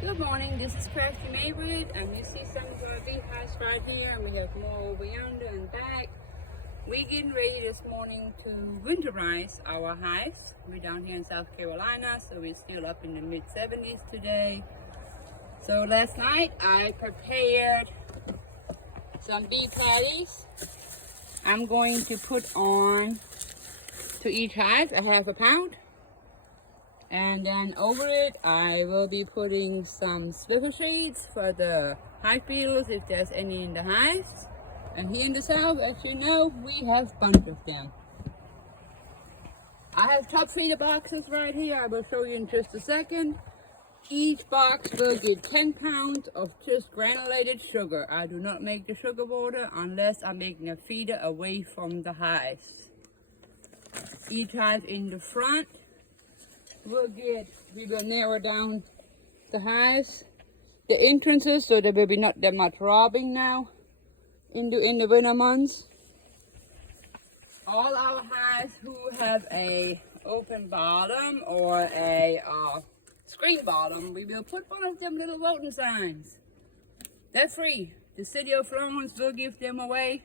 Good morning, this is Crafty Maibritt, and you see some of our beehives right here, and we have more over yonder and back. We're getting ready this morning to winterize our hives. We're down here in South Carolina, so we're still up in the mid-70s today. So last night I prepared some bee patties. I'm going to put on to each hive a half a pound. And then over it, I will be putting some swivel shades for the hive beetles if there's any in the hives. And here in the south, as you know, we have a bunch of them. I have top feeder boxes right here. I will show you in just a second. Each box will get 10 pounds of just granulated sugar. I do not make the sugar water unless I'm making a feeder away from the hives. Each hive in the front we will narrow down the hives, the entrances, so there will be not that much robbing now in the winter months. All our hives who have a open bottom or a screen bottom, we will put one of them little voting signs. They're free. The city of Florence will give them away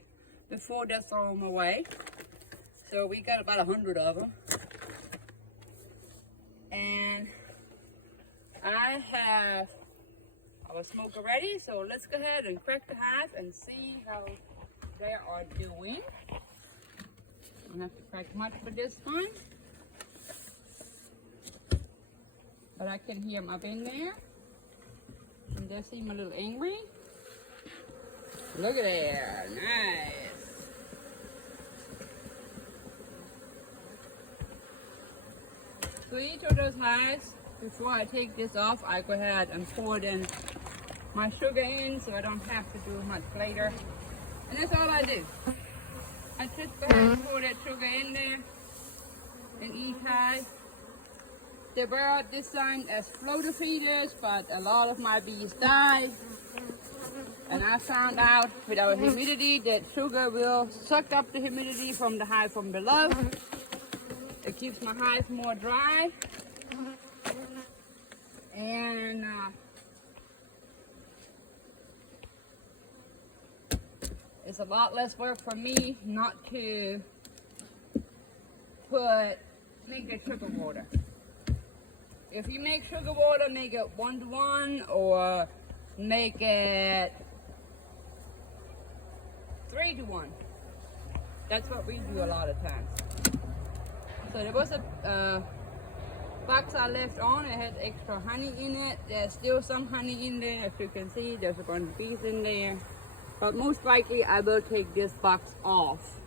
before they throw them away. So we got about 100 of them. And I have our smoker ready, so let's go ahead and crack the hive and see how they are doing. I don't have to crack much for this one, but I can hear them up in there, and they seem a little angry. Look at there, nice. So each of those hives, before I take this off, I go ahead and pour in my sugar in so I don't have to do much later. And that's all I do. I just go ahead and pour that sugar in there in each hive. They were out this time as floater feeders, but a lot of my bees died. And I found out with our humidity that sugar will suck up the humidity from the hive from below. It keeps my hive more dry, and it's a lot less work for me not to make it sugar water. If you make sugar water, make it 1-to-1 or make it 3-to-1. That's what we do a lot of times. So there was a box I left on. It had extra honey in it. There's still some honey in there. As you can see, there's a bunch of bees in there. But most likely I will take this box off.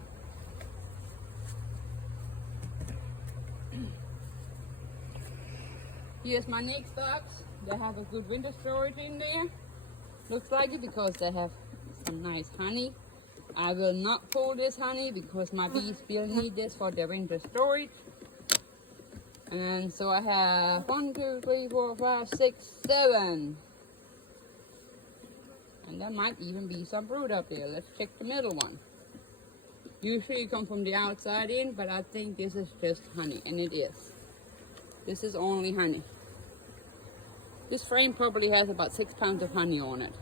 Here's my next box. They have a good winter storage in there. Looks like it because they have some nice honey. I will not pull this honey because my bees will need this for their winter storage. And so I have 1, 2, 3, 4, 5, 6, 7. And there might even be some brood up there. Let's check the middle one. Usually you come from the outside in, but I think this is just honey, and it is. This is only honey. This frame probably has about 6 pounds of honey on it.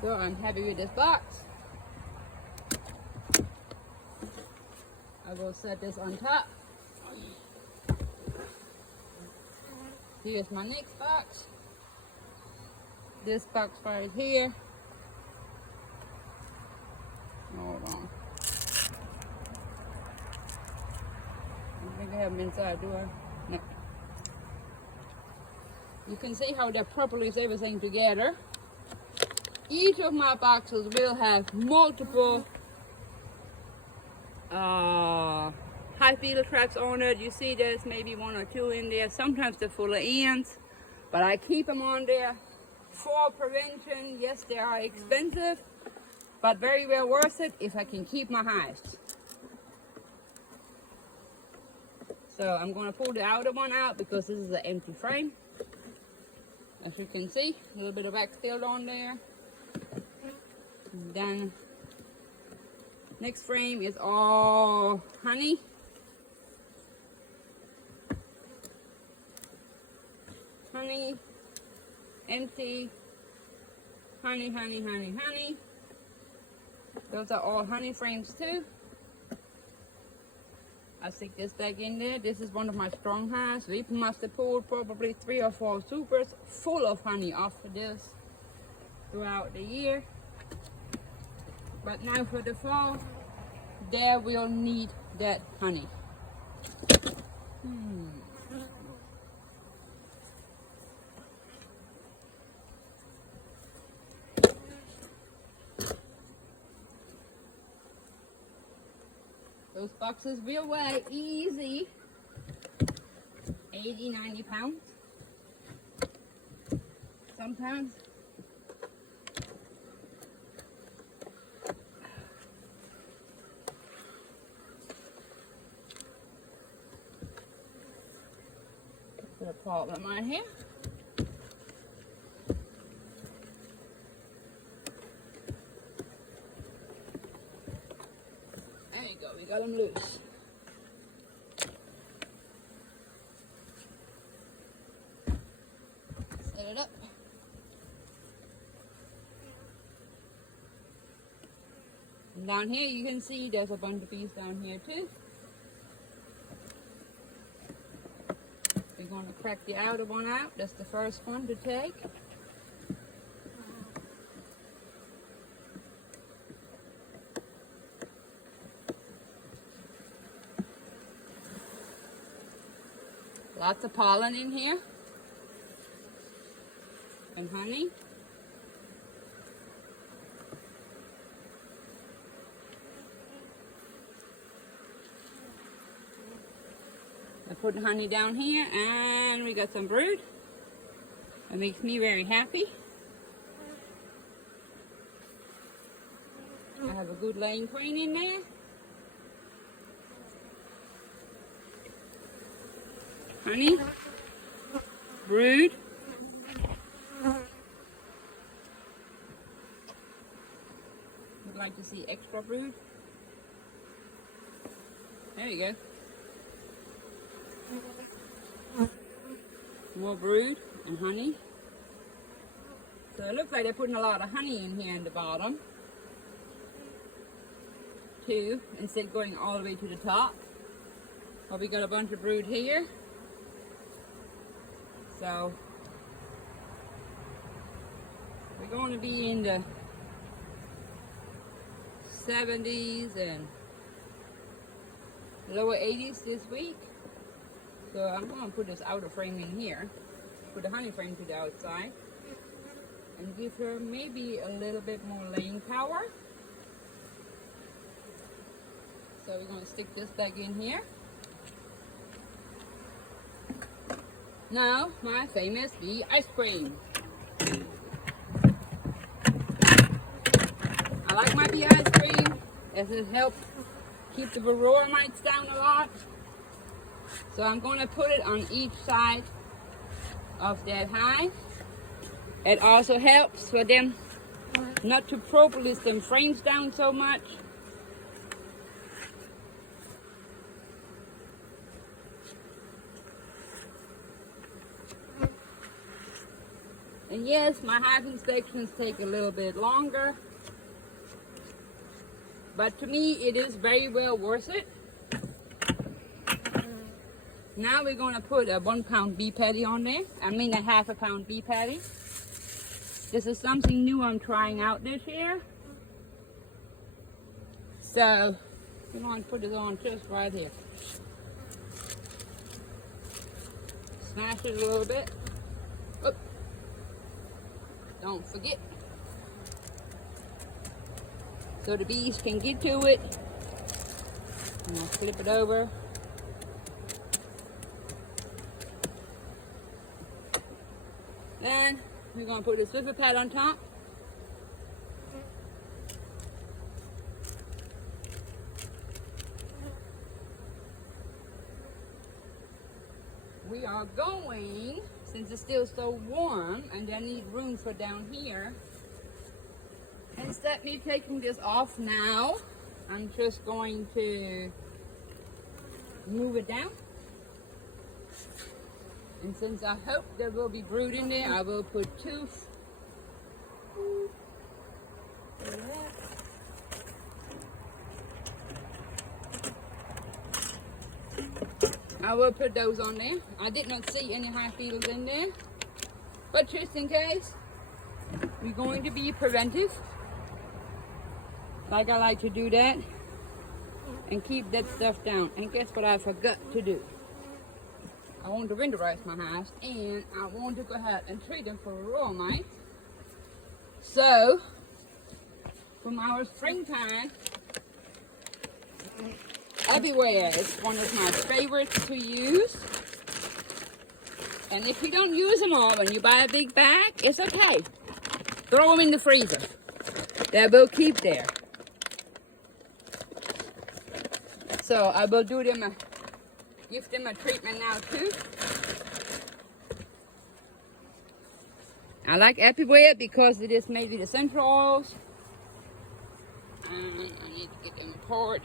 So I'm happy with this box. I will set this on top. Here's my next box. This box right here. Hold on. I think I have them inside, do I? No. You can see how that properly is everything together. Each of my boxes will have multiple hive beetle traps on it. You see there's maybe 1 or 2 in there. Sometimes they're full of ants, but I keep them on there for prevention. Yes, they are expensive, but very well worth it if I can keep my hives. So I'm going to pull the outer one out because this is an empty frame. As you can see, a little bit of wax still on there. Then next frame is all honey. honey, empty, honey, honey, honey, honey. Those are all honey frames too. I stick this back in there. This is one of my strong hives. We must have pulled probably 3 or 4 supers full of honey off of this throughout the year. But now for the fall, there we'll need that honey. Those boxes will weigh easy 80, 90 pounds. Sometimes. Put a problem right here. There you go, we got them loose. Set it up. And down here you can see there's a bunch of bees down here too. We're going to crack the outer one out. That's the first one to take. Lots of pollen in here and honey. I put the honey down here and we got some brood. That makes me very happy. I have a good laying queen in there. Honey, brood, would like to see extra brood. There you go. More brood and honey. So it looks like they're putting a lot of honey in here in the bottom too, instead of going all the way to the top. But we got a bunch of brood here. So we're going to be in the 70s and lower 80s this week. So I'm going to put this outer frame in here, put the honey frame to the outside, and give her maybe a little bit more laying power. So we're going to stick this back in here. Now, my famous bee ice cream. I like my bee ice cream as it helps keep the varroa mites down a lot. So I'm going to put it on each side of that hive. It also helps for them not to propolis them frames down so much. And yes, my hive inspections take a little bit longer, but to me it is very well worth it. Now we're going to put a 1 pound bee patty on there. I mean a half a pound bee patty. This is something new I'm trying out this year. So we're going to put it on just right here. Smash it a little bit. Oop. Don't forget. So the bees can get to it. And I'll flip it over. Then we're going to put a Swiffer pad on top. We are going, since it's still so warm and I need room for down here, instead of me taking this off now, I'm just going to move it down. And since I hope there will be brood in there, I will put 2. I will put those on there. I did not see any hive beetles in there, but just in case, we're going to be preventive. Like I like to do that and keep that stuff down. And guess what I forgot to do? I want to winterize my hives, and I want to go ahead and treat them for raw mites. So, from our springtime, everywhere is one of my favorites to use. And if you don't use them all when you buy a big bag, it's okay. Throw them in the freezer. They will keep there. So I will do them give them a treatment now too. I like everywhere because it is maybe the central oils. And I need to get them apart.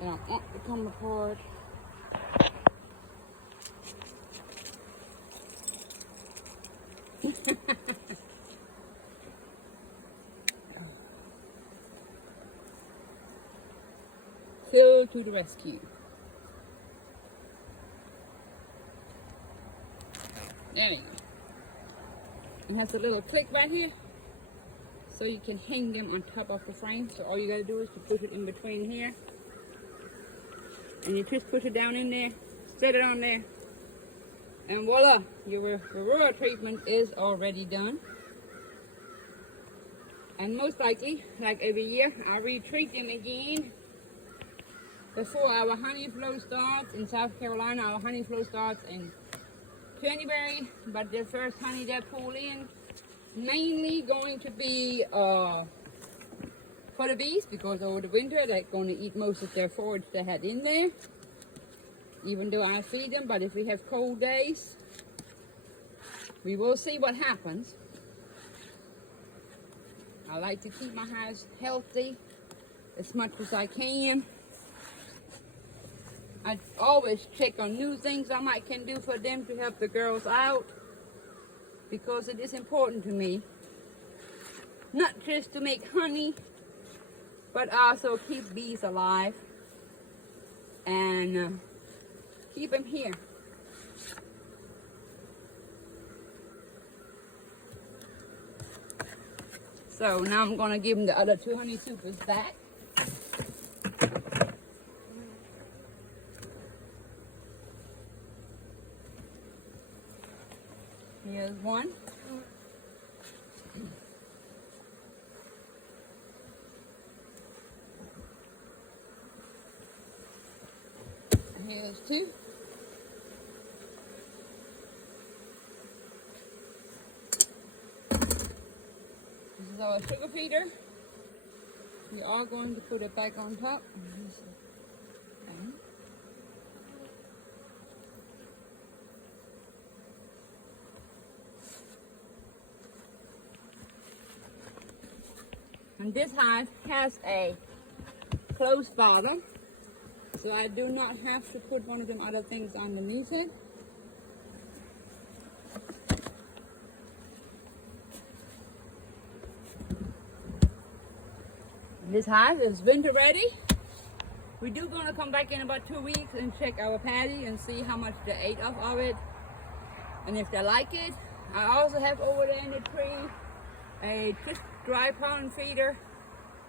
They don't want to come apart. Phil to the rescue. There we go. It has a little click right here, so you can hang them on top of the frame. So all you gotta do is to put it in between here, and you just put it down in there, set it on there, and voila, your Aurora treatment is already done. And most likely, like every year, I'll retreat them again before our honey flow starts. In South Carolina, our honey flow starts in January, but the first honey they pull in mainly going to be for the bees, because over the winter they're going to eat most of their forage they had in there, even though I feed them. But if we have cold days, we will see what happens. I like to keep my hives healthy as much as I can. I always check on new things I can do for them to help the girls out, because it is important to me, not just to make honey, but also keep bees alive and keep them here. So now I'm going to give them the other 2 honey supers back. Here's one. Here's 2. This is our sugar feeder. We are going to put it back on top. Okay. And this hive has a closed bottom, so I do not have to put one of them other things underneath it. This hive is winter ready. We do gonna come back in about 2 weeks and check our patty and see how much they ate of it, and if they like it. I also have over there in the tree a just dry pollen feeder.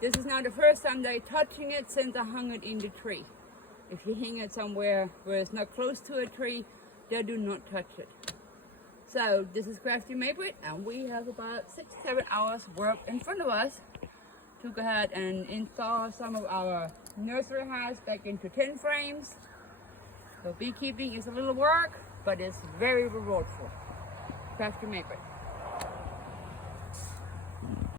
This is not the first time they're touching it since I hung it in the tree. If you hang it somewhere where it's not close to a tree, they do not touch it. So this is Crafty Maibritt, and we have about 6-7 hours work in front of us to go ahead and install some of our nursery hives back into 10 frames. So beekeeping is a little work, but it's very rewardful. Crafty Maibritt.